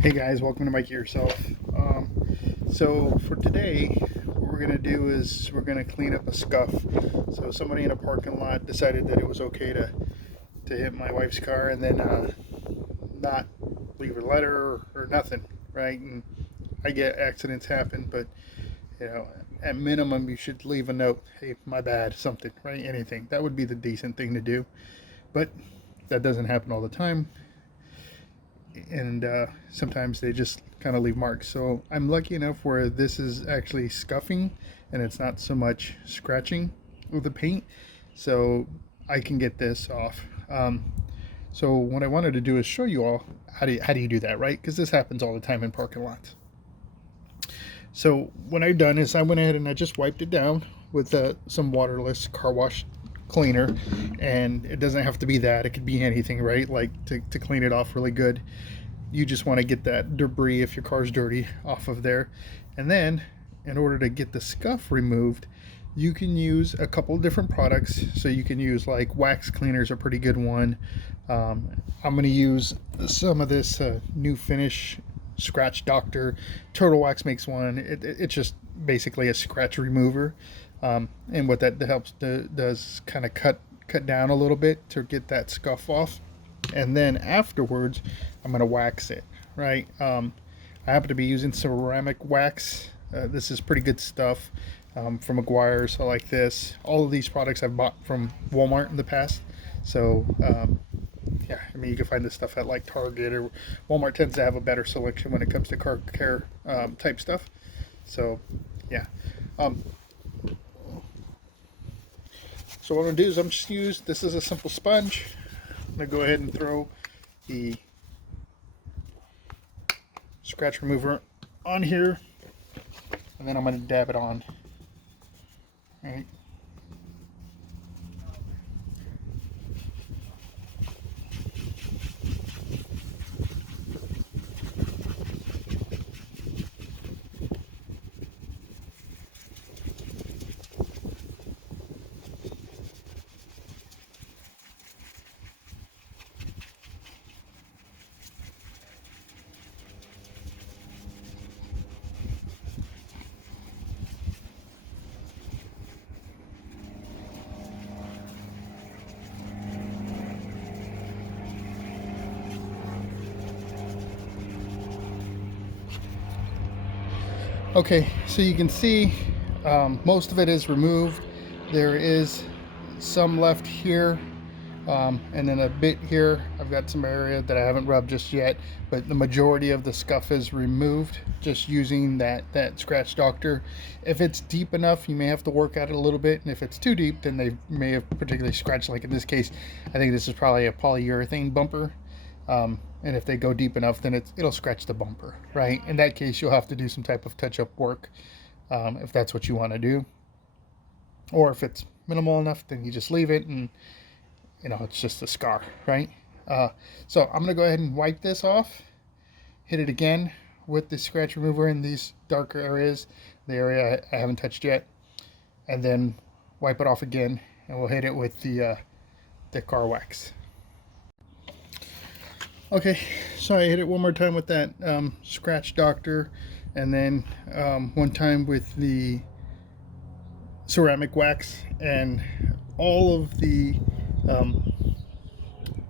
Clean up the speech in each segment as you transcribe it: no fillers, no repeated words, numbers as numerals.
Hey guys, welcome to Mike Yourself. So for today, what we're gonna do is we're gonna clean up a scuff. So somebody in a parking lot decided that it was okay to hit my wife's car and then not leave a letter or nothing, right? And I get accidents happen, but at minimum you should leave a note. Hey, my bad, something, right? Anything. That would be the decent thing to do, but that doesn't happen all the time, and sometimes they just kind of leave marks. So I'm lucky enough where this is actually scuffing and it's not so much scratching with the paint, so I can get this off. So what I wanted to do is show you all how do you do that, right? Because this happens all the time in parking lots. So what I've done is I went ahead and I just wiped it down with some waterless car wash cleaner, and it doesn't have to be that, it could be anything, right? Like to clean it off really good, you just want to get that debris, if your car's dirty, off of there. And then in order to get the scuff removed, you can use a couple of different products. So you can use, like, wax cleaners, a pretty good one. I'm going to use some of this new finish Scratch Doctor. Turtle Wax makes one. It's just basically a scratch remover, and what that helps does kind of cut down a little bit to get that scuff off. And then afterwards I'm going to wax it, right? I happen to be using ceramic wax. This is pretty good stuff, from Aguirre's. I like this. All of these products I've bought from Walmart in the past. So yeah, I mean, you can find this stuff at like Target, or Walmart tends to have a better selection when it comes to car care type stuff. So yeah. Um, so what I'm going to do is I'm just use, this is a simple sponge. I'm going to go ahead and throw the scratch remover on here, and then I'm going to dab it on. All right. Okay, so you can see most of it is removed. There is some left here, and then a bit here. I've got some area that I haven't rubbed just yet, but the majority of the scuff is removed just using that Scratch Doctor. If it's deep enough, you may have to work at it a little bit, and if it's too deep, then they may have particularly scratched. Like in this case, I think this is probably a polyurethane bumper. And if they go deep enough, then it'll scratch the bumper, right? In that case, you'll have to do some type of touch-up work, if that's what you want to do. Or if it's minimal enough, then you just leave it, and it's just a scar, right? So I'm gonna go ahead and wipe this off, hit it again with the scratch remover in these darker areas, the area I haven't touched yet, and then wipe it off again, and we'll hit it with the car wax. Okay, so I hit it one more time with that Scratch Doctor, and then one time with the ceramic wax, and all of the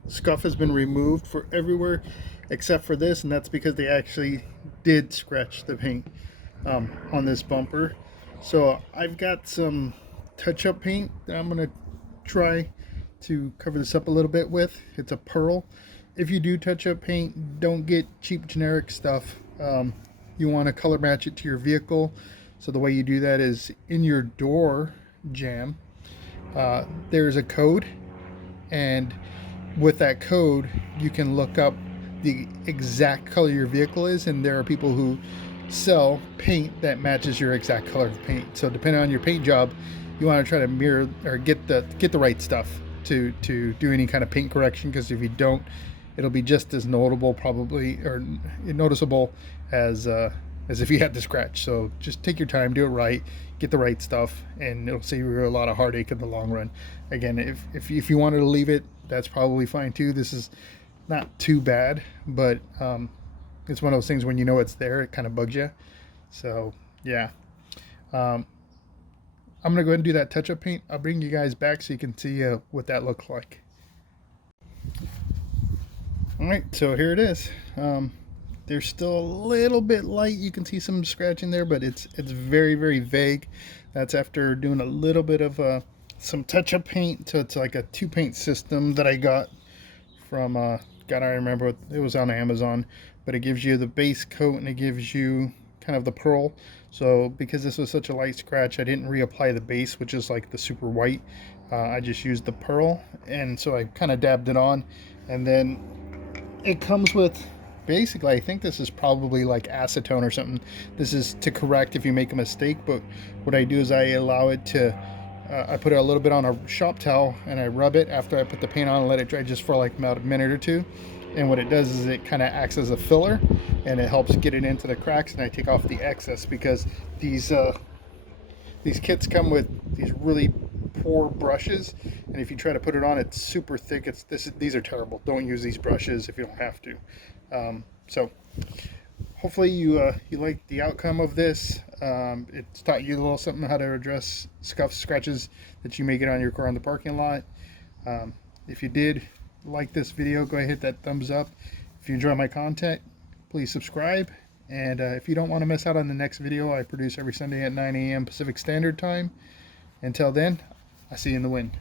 scuff has been removed for everywhere except for this, and that's because they actually did scratch the paint on this bumper. So I've got some touch-up paint that I'm going to try to cover this up a little bit with. It's a pearl. If you do touch-up paint, don't get cheap generic stuff. You want to color match it to your vehicle. So the way you do that is in your door jamb, there's a code, and with that code you can look up the exact color your vehicle is, and there are people who sell paint that matches your exact color of paint. So depending on your paint job, you want to try to mirror or get the right stuff to do any kind of paint correction, because if you don't, it'll be just as notable, probably, or noticeable as if you had the scratch. So just take your time, do it right, get the right stuff, and it'll save you a lot of heartache in the long run. Again, if you wanted to leave it, that's probably fine too. This is not too bad, but it's one of those things when you know it's there, it kind of bugs you. So yeah, um, I'm gonna go ahead and do that touch-up paint. I'll bring you guys back so you can see what that looks like. All right, so here it is. There's still a little bit light. You can see some scratching there, but it's very, very vague. That's after doing a little bit of some touch-up paint. So it's like a 2-paint system that I got from, God, I remember, it was on Amazon. But it gives you the base coat and it gives you kind of the pearl. So because this was such a light scratch, I didn't reapply the base, which is like the super white. I just used the pearl, and so I kind of dabbed it on, and then it comes with, basically, I think this is probably like acetone or something. This is to correct if you make a mistake, but what I do is I allow it to, I put it a little bit on a shop towel and I rub it after I put the paint on and let it dry just for like about a minute or two. And what it does is it kind of acts as a filler, and it helps get it into the cracks, and I take off the excess because these kits come with these really poor brushes, and if you try to put it on, it's super thick. These are terrible. Don't use these brushes if you don't have to. So hopefully you like the outcome of this. It's taught you a little something how to address scuffs, scratches that you may get on your car on the parking lot. If you did like this video, go ahead and hit that thumbs up. If you enjoy my content, please subscribe. And if you don't want to miss out on the next video, I produce every Sunday at 9 a.m. Pacific Standard Time. Until then, I see you in the wind.